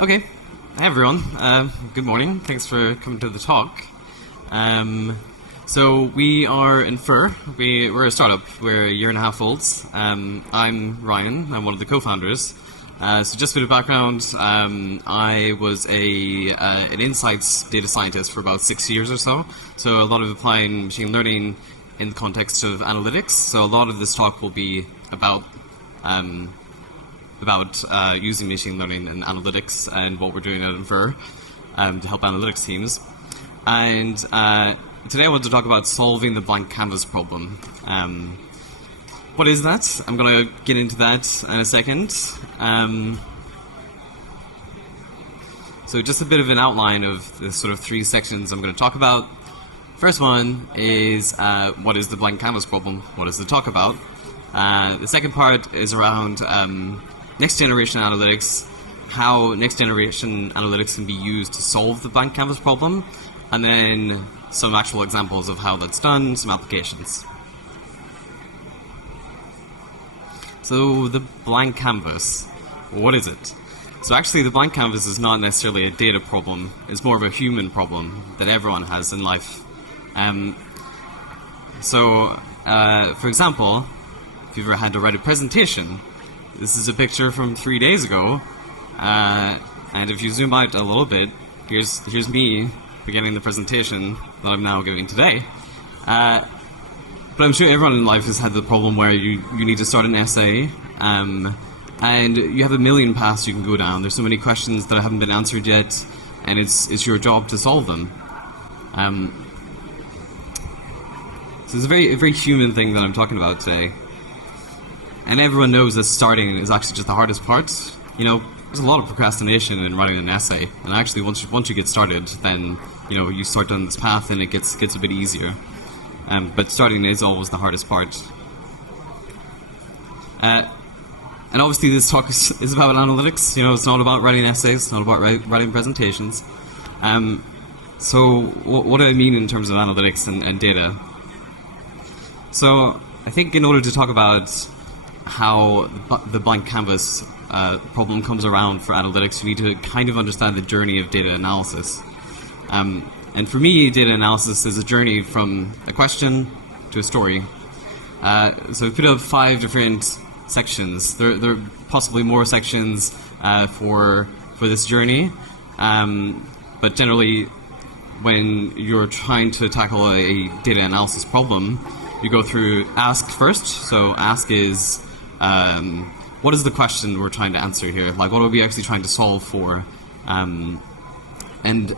Okay. Hi, everyone. Good morning. Thanks for coming to the talk. So we are Infer. We're a startup. We're a year and a half old. I'm Ryan. I'm one of the co-founders. So just a bit of background, I was an insights data scientist for about 6 years or so. So a lot of applying machine learning in the context of analytics. So a lot of this talk will be about using machine learning and analytics and what we're doing at Infer to help analytics teams. And today I want to talk about solving the blank canvas problem. What is that? I'm going to get into that in a second. So just a bit of an outline of the sort of 3 sections I'm going to talk about. First one is what is the blank canvas problem? What does it talk about? The second part is around next generation analytics, how next generation analytics can be used to solve the blank canvas problem, and then some actual examples of how that's done, some applications. So the blank canvas, what is it? So actually the blank canvas is not necessarily a data problem, it's more of a human problem that everyone has in life. For example, if you've ever had to write a presentation, this is a picture from 3 days ago, and if you zoom out a little bit, here's me beginning the presentation that I'm now giving today. But I'm sure everyone in life has had the problem where you need to start an essay, and you have a million paths you can go down. There's so many questions that haven't been answered yet, and it's your job to solve them. So it's a very human thing that I'm talking about today. And everyone knows that starting is actually just the hardest part. You know, there's a lot of procrastination in writing an essay, and actually once you get started, then you start down this path and it gets a bit easier. But starting is always the hardest part. And obviously this talk is about analytics. It's not about writing essays, it's not about writing presentations. So what do I mean in terms of analytics and data? So I think in order to talk about how the blank canvas problem comes around for analytics, you need to kind of understand the journey of data analysis. And for me, data analysis is a journey from a question to a story. So we put up 5 different sections. There are possibly more sections for this journey, but generally, when you're trying to tackle a data analysis problem, you go through ask first. So ask is what is the question we're trying to answer here? Like, what are we actually trying to solve for? And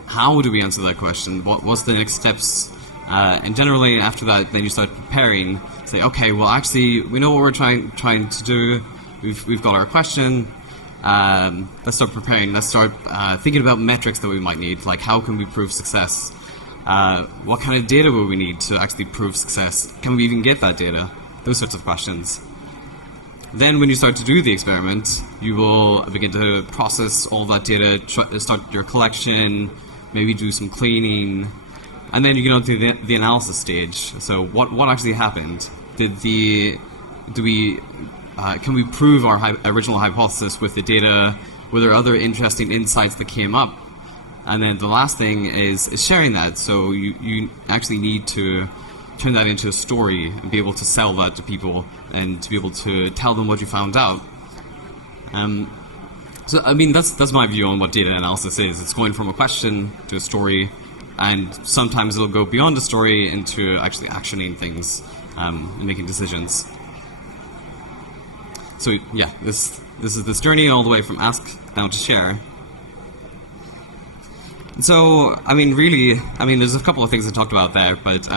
how do we answer that question? What's the next steps? And generally, after that, then you start preparing. Say, okay, well, actually, we know what we're trying to do. We've got our question. Let's start preparing. Let's start thinking about metrics that we might need. Like, how can we prove success? What kind of data will we need to actually prove success? Can we even get that data? Those sorts of questions. Then when you start to do the experiment, you will begin to process all that data, start your collection, maybe do some cleaning, and then you get on to the analysis stage. So what actually happened? Can we prove our original hypothesis with the data? Were there other interesting insights that came up? And then the last thing is sharing that. So you actually need to turn that into a story and be able to sell that to people and to be able to tell them what you found out. So I mean, that's my view on what data analysis is. It's going from a question to a story, and sometimes it'll go beyond a story into actually actioning things and making decisions. So yeah, this is this journey all the way from ask down to share. So I mean, really, there's a couple of things I talked about there, but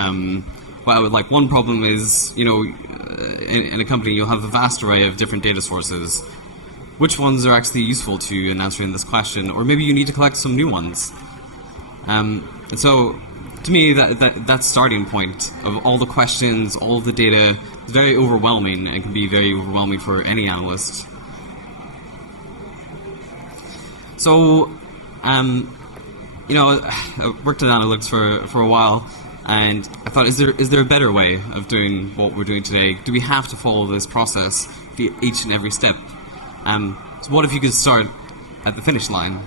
like one problem is, in a company you'll have a vast array of different data sources. Which ones are actually useful to you in answering this question? Or maybe you need to collect some new ones. And so, to me, that starting point of all the questions, all the data, is very overwhelming and can be very overwhelming for any analyst. So, I worked in analytics for a while, and I thought, is there a better way of doing what we're doing today? Do we have to follow this process each and every step? So what if you could start at the finish line.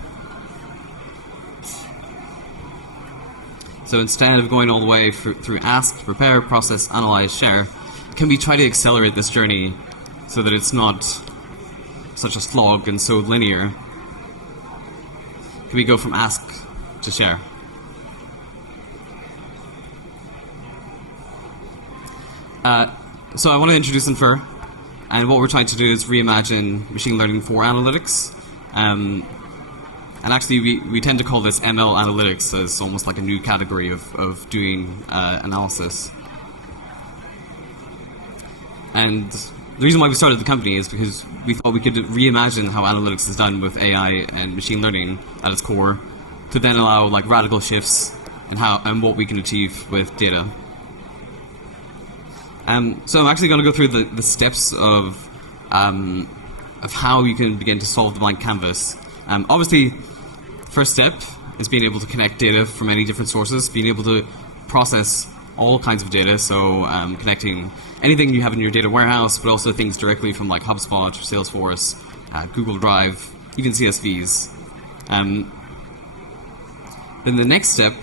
So instead of going all the way through ask, prepare, process, analyze, share, can we try to accelerate this journey so that it's not such a slog and so linear? Can we go from ask to share? So I want to introduce Infer, and what we're trying to do is reimagine machine learning for analytics. And actually, we tend to call this ML analytics as almost like a new category of doing analysis. And the reason why we started the company is because we thought we could reimagine how analytics is done with AI and machine learning at its core, to then allow like radical shifts in how and what we can achieve with data. So I'm actually going to go through the steps of how you can begin to solve the blank canvas. Obviously, first step is being able to connect data from many different sources, being able to process all kinds of data, so connecting anything you have in your data warehouse, but also things directly from like HubSpot, Salesforce, Google Drive, even CSVs. Then the next step,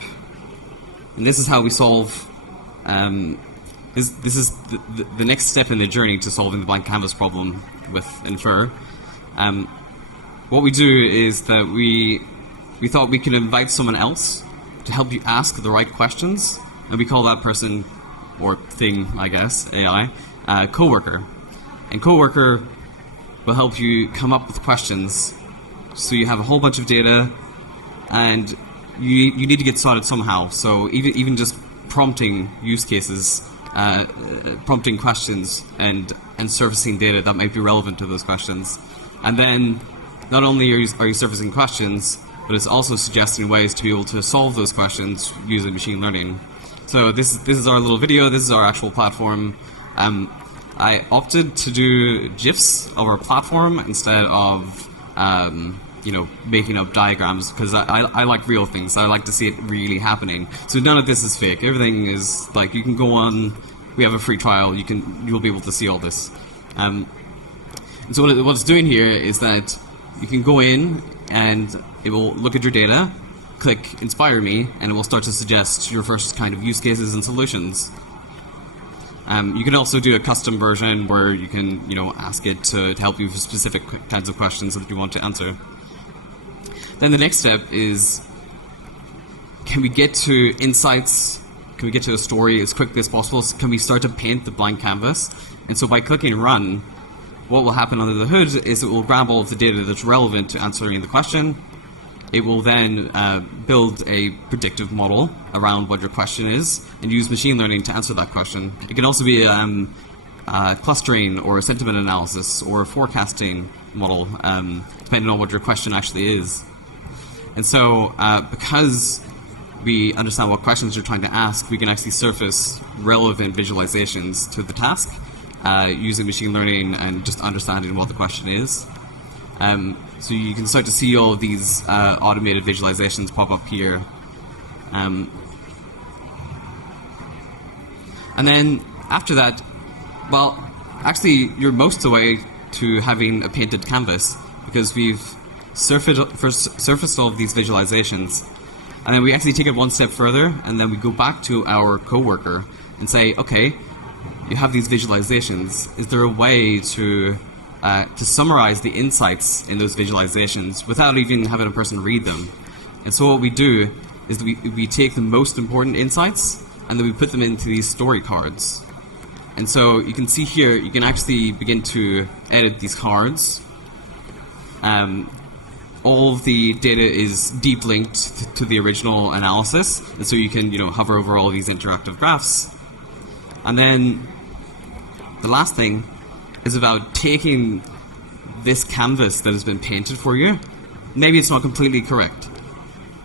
and this is how we solve, this is the next step in the journey to solving the blank canvas problem with Infer. What we do is that we thought we could invite someone else to help you ask the right questions, and we call that person, or thing, I guess, AI, coworker. And coworker will help you come up with questions. So you have a whole bunch of data, and you need to get started somehow. So even just prompting use cases, prompting questions, and surfacing data that might be relevant to those questions. And then not only are you surfacing questions, but it's also suggesting ways to be able to solve those questions using machine learning. So this is our little video. This is our actual platform. I opted to do GIFs of our platform instead of making up diagrams, because I like real things. I like to see it really happening. So none of this is fake. Everything is like, you can go on. We have a free trial. You'll be able to see all this. And so what it's doing here is that you can go in and it will look at your data, click Inspire Me, and it will start to suggest your first kind of use cases and solutions. You can also do a custom version where you can, ask it to help you with specific kinds of questions that you want to answer. Then the next step is, can we get to insights? Can we get to a story as quickly as possible? Can we start to paint the blank canvas? And so by clicking Run, what will happen under the hood is it will grab all of the data that's relevant to answering the question. It will then build a predictive model around what your question is and use machine learning to answer that question. It can also be clustering or a sentiment analysis or a forecasting model, depending on what your question actually is. And so because we understand what questions you're trying to ask, we can actually surface relevant visualizations to the task using machine learning and just understanding what the question is. So you can start to see all of these automated visualizations pop up here. And then after that, well, actually you're most of the way to having a painted canvas, because we've surfaced all of these visualizations. And then we actually take it one step further, and then we go back to our coworker and say, okay, you have these visualizations. Is there a way to summarize the insights in those visualizations without even having a person read them? And so what we do is we take the most important insights and then we put them into these story cards. And so you can see here, you can actually begin to edit these cards. All of the data is deep linked to the original analysis, and so you can hover over all of these interactive graphs. And then the last thing is about taking this canvas that has been painted for you. Maybe it's not completely correct.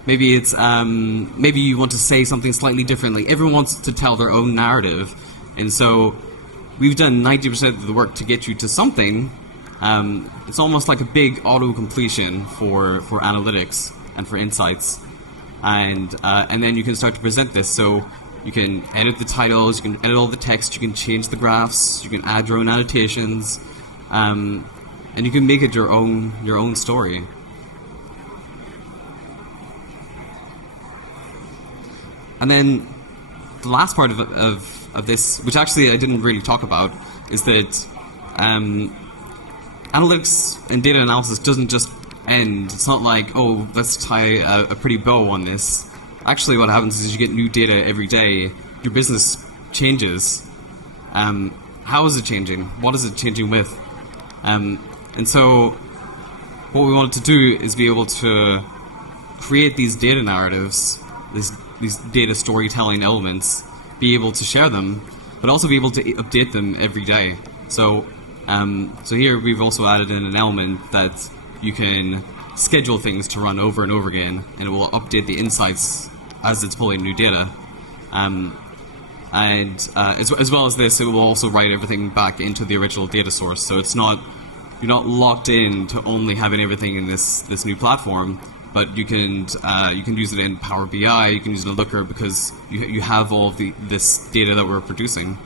Maybe it's maybe you want to say something slightly differently. Everyone wants to tell their own narrative, and so we've done 90% of the work to get you to something. It's almost like a big auto-completion for analytics and for insights, and then you can start to present this. So you can edit the titles, you can edit all the text, you can change the graphs, you can add your own annotations, and you can make it your own story. And then the last part of this, which actually I didn't really talk about, is that analytics and data analysis doesn't just end. It's not like, oh, let's tie a pretty bow on this. Actually, what happens is you get new data every day. Your business changes. How is it changing? What is it changing with? And so what we wanted to do is be able to create these data narratives, these data storytelling elements, be able to share them, but also be able to update them every day. So here we've also added in an element that you can schedule things to run over and over again, and it will update the insights as it's pulling new data. As well as this, it will also write everything back into the original data source. So it's not, you're not locked in to only having everything in this new platform, but you can use it in Power BI, you can use it in Looker, because you have all of this data that we're producing.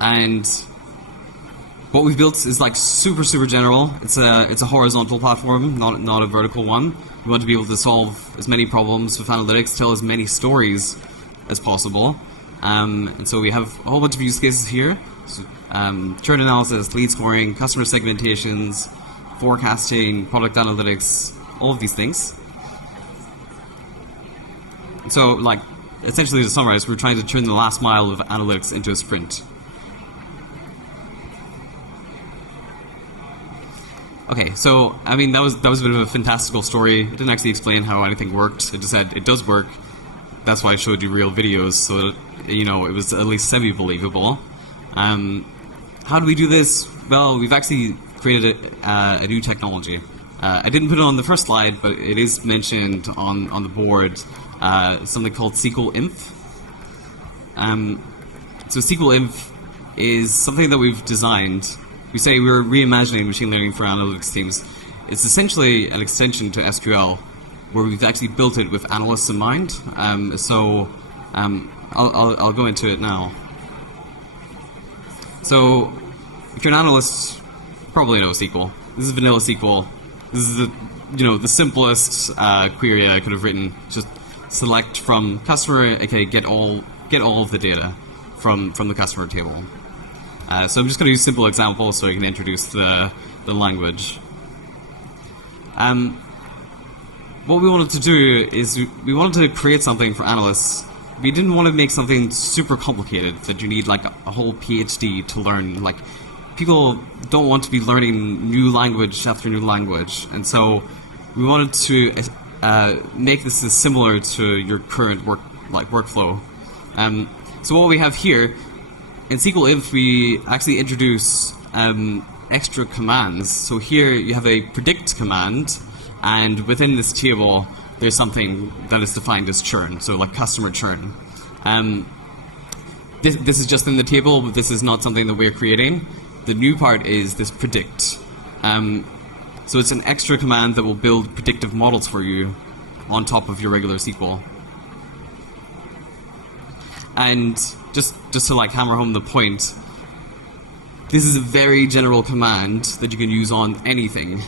And what we've built is like super general. It's a horizontal platform, not a vertical one. We want to be able to solve as many problems with analytics, tell as many stories as possible. And so we have a whole bunch of use cases here. So, churn analysis, lead scoring, customer segmentations, forecasting, product analytics, all of these things. So, like, essentially to summarize, we're trying to turn the last mile of analytics into a sprint. Okay, so I mean that was a bit of a fantastical story. It didn't actually explain how anything worked. It just said it does work. That's why I showed you real videos, so it was at least semi-believable. How do we do this? Well, we've actually created a new technology. I didn't put it on the first slide, but it is mentioned on the board. Something called SQL-Inf. So SQL-Inf is something that we've designed. We say we're reimagining machine learning for analytics teams. It's essentially an extension to SQL, where we've actually built it with analysts in mind. I'll go into it now. So, if you're an analyst, you probably know SQL. This is vanilla SQL. This is the simplest query I could have written. Just select from customer, okay, get all of the data from the customer table. So I'm just going to use simple examples so I can introduce the language. What we wanted to do is we wanted to create something for analysts. We didn't want to make something super complicated that you need like a whole PhD to learn. Like, people don't want to be learning new language after new language, and so we wanted to make this as similar to your current workflow. So what we have here in SQL-Inf, we actually introduce extra commands. So here you have a predict command, and within this table there's something that is defined as churn, so like customer churn. This is just in the table, but this is not something that we're creating. The new part is this predict. So it's an extra command that will build predictive models for you on top of your regular SQL. And just to like hammer home the point, this is a very general command that you can use on anything.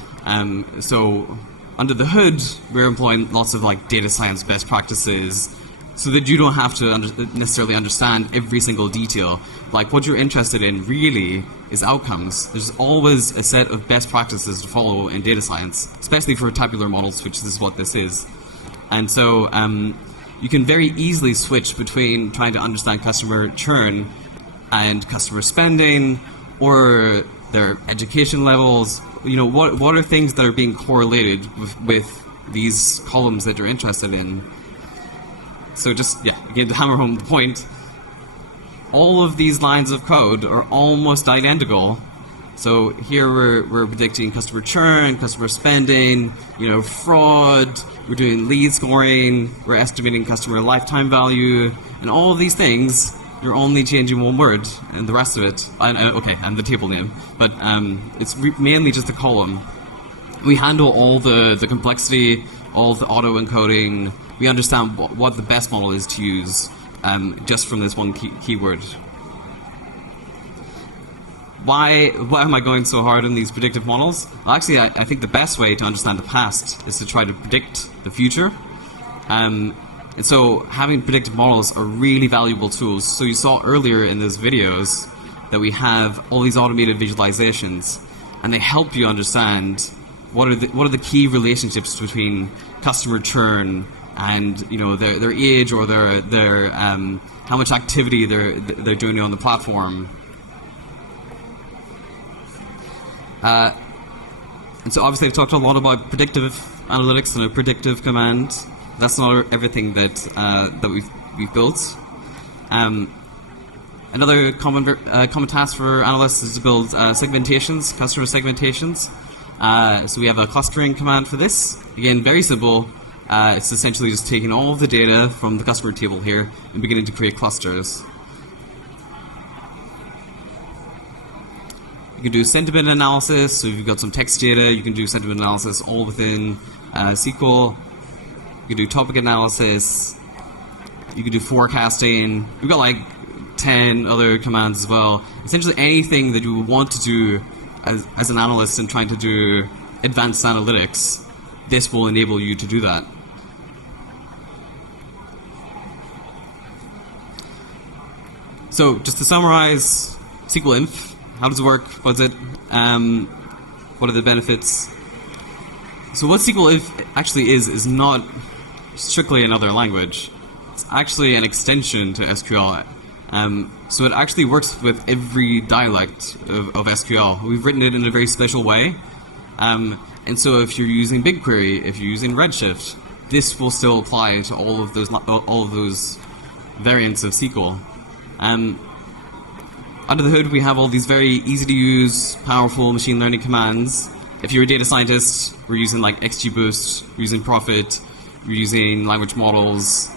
So under the hood, we're employing lots of like data science best practices, so that you don't have to necessarily understand every single detail. Like, what you're interested in really is outcomes. There's always a set of best practices to follow in data science, especially for tabular models, which is what this is. And so you can very easily switch between trying to understand customer churn and customer spending, or their education levels. What are things that are being correlated with these columns that you're interested in? So again, to hammer home the point, all of these lines of code are almost identical. So here we're predicting customer churn, customer spending, fraud, we're doing lead scoring, we're estimating customer lifetime value, and all of these things, you're only changing one word, and the rest of it, and the table name, but it's mainly just a column. We handle all the complexity, all the auto-encoding. We understand what the best model is to use just from this one keyword. why am I going so hard on these predictive models? Well, actually, I think the best way to understand the past is to try to predict the future. And so having predictive models are really valuable tools. So you saw earlier in those videos that we have all these automated visualizations, and they help you understand what are the key relationships between customer churn and their age or their how much activity they're doing on the platform. And so obviously I've talked a lot about predictive analytics and a predictive command. That's not everything that we've built. Another common task for analysts is to build segmentations, customer segmentations. So we have a clustering command for this. Again, very simple. It's essentially just taking all of the data from the customer table here and beginning to create clusters. You can do sentiment analysis, so if you've got some text data, you can do sentiment analysis all within SQL. You can do topic analysis. You can do forecasting. We've got like 10 other commands as well. Essentially anything that you want to do as an analyst and trying to do advanced analytics, this will enable you to do that. So just to summarize, SQL Inf. How does it work? What's it? What are the benefits? So what SQL Inf actually is not strictly another language. It's actually an extension to SQL. So it actually works with every dialect of SQL. We've written it in a very special way. And so if you're using BigQuery, if you're using Redshift, this will still apply to all of those variants of SQL. Under the hood, we have all these very easy to use, powerful machine learning commands. If you're a data scientist, we're using like XGBoost, we're using Profit, we're using language models,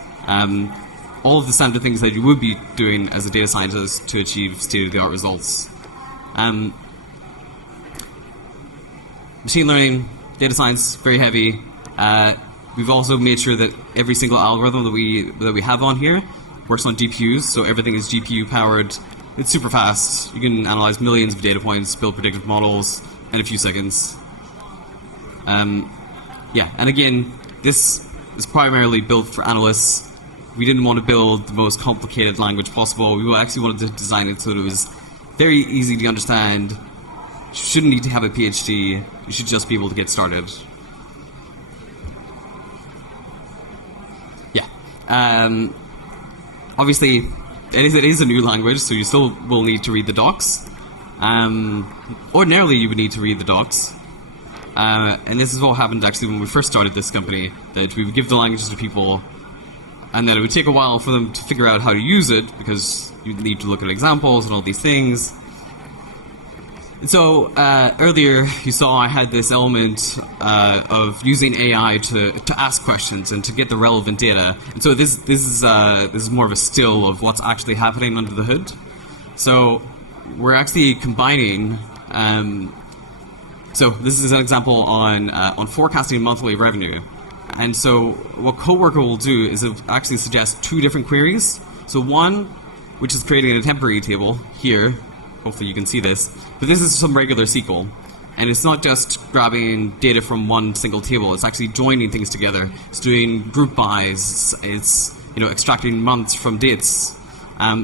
all of the standard things that you would be doing as a data scientist to achieve state-of-the-art results. Machine learning, data science, very heavy. We've also made sure that every single algorithm that we have on here works on GPUs, so everything is GPU powered. It's super fast. You can analyze millions of data points, build predictive models in a few seconds. Yeah, and again, this is primarily built for analysts. We didn't want to build the most complicated language possible. We actually wanted to design it so that it was very easy to understand. You shouldn't need to have a PhD. You should just be able to get started. Yeah. Obviously, it is a new language, so you still will need to read the docs. Ordinarily, you would need to read the docs. And this is what happened actually when we first started this company, that we would give the languages to people, and then it would take a while for them to figure out how to use it, because you'd need to look at examples and all these things. And so earlier you saw I had this element of using AI to ask questions and to get the relevant data. And so this is more of a still of what's actually happening under the hood. So we're actually combining. So this is an example on forecasting monthly revenue. And so what Coworker will do is it actually suggest two different queries. So one, which is creating a temporary table here. Hopefully you can see this. But this is some regular SQL. And it's not just grabbing data from one single table. It's actually joining things together. It's doing group bys. It's extracting months from dates.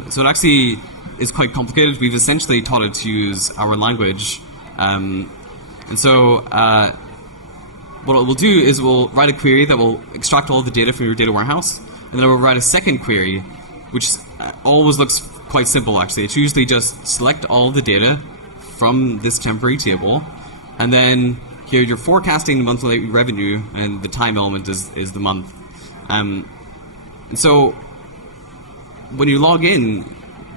So it actually is quite complicated. We've essentially taught it to use our language. And so what it will do is we'll write a query that will extract all the data from your data warehouse. And then it will write a second query, which always looks quite simple actually. It's usually just select all the data from this temporary table, and then here you're forecasting monthly revenue, and the time element is the month. And so when you log in,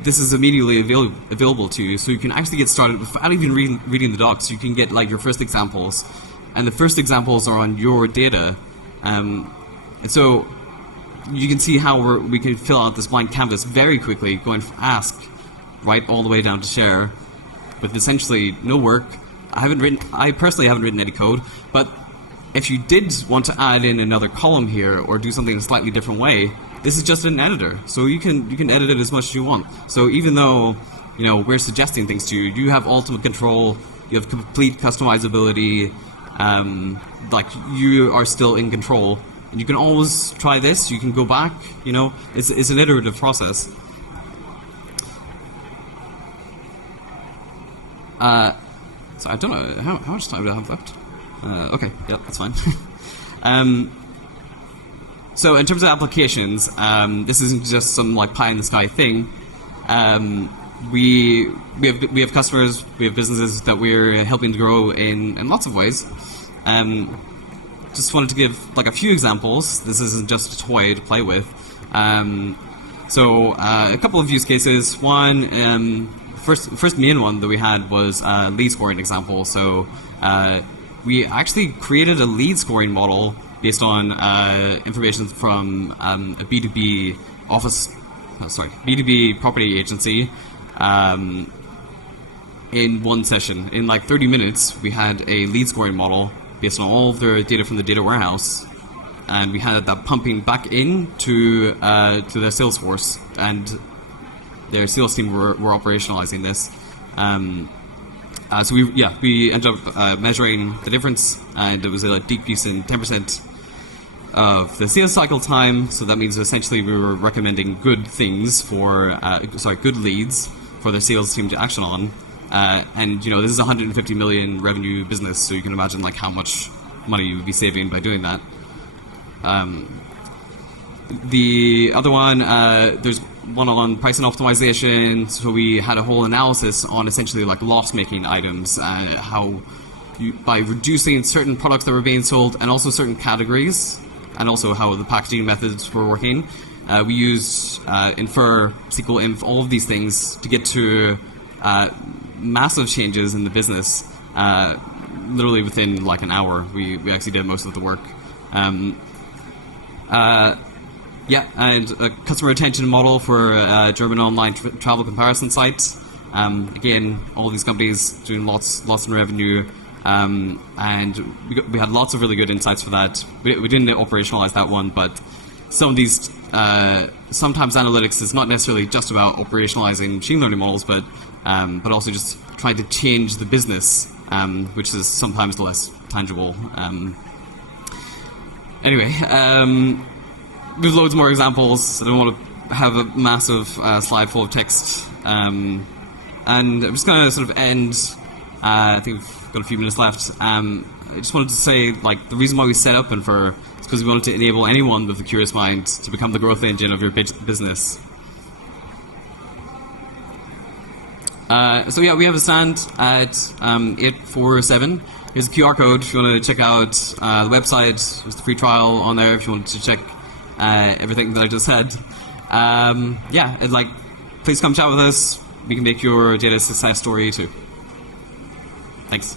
this is immediately available to you, so you can actually get started without even reading the docs. You can get like your first examples, and the first examples are on your data. And so you can see how we can fill out this blank canvas very quickly, going from ask right all the way down to share, with essentially no work. I personally haven't written any code, but if you did want to add in another column here or do something in a slightly different way, this is just an editor, so you can edit it as much as you want. So even though we're suggesting things to you. You have ultimate control. You have complete customizability. Like, you are still in control. And you can always try this. You can go back. It's an iterative process. So I don't know how much time do I have left. Okay, yeah, that's fine. So in terms of applications, this isn't just some like pie in the sky thing. We have customers, we have businesses that we're helping to grow in lots of ways. Just wanted to give like a few examples. This isn't just a toy to play with. So a couple of use cases. One, first main one that we had was a lead scoring example. So we actually created a lead scoring model based on information from a B2B B2B property agency. In one session, in like 30 minutes, we had a lead scoring model based on all of their data from the data warehouse, and we had that pumping back in to their Salesforce, and their sales team were operationalizing this. So we ended up measuring the difference, and it was a decrease in 10% of the sales cycle time. So that means essentially we were recommending good things for good leads for their sales team to action on. And this is a 150 million revenue business, so you can imagine like how much money you would be saving by doing that. The other one, there's one on pricing optimization. So we had a whole analysis on essentially like loss-making items, how by reducing certain products that were being sold and also certain categories, and also how the packaging methods were working. We used Infer, SQL Inf, all of these things to get to massive changes in the business. Literally within like an hour, we actually did most of the work. And a customer retention model for a German online travel comparison site. Again, all these companies doing lots in revenue, and we had lots of really good insights for that. We didn't operationalize that one, but some of these, sometimes analytics is not necessarily just about operationalizing machine learning models, but also just trying to change the business, which is sometimes less tangible. Anyway, there's loads more examples. I don't want to have a massive slide full of text. And I'm just going to sort of end. I think we've got a few minutes left. I just wanted to say, like, the reason why we set up Infer is because we wanted to enable anyone with a curious mind to become the growth engine of your business. So yeah, we have a stand at 847. Here's a QR code if you want to check out the website. There's the free trial on there if you want to check everything that I just said. Please come chat with us. We can make your data success story too. Thanks.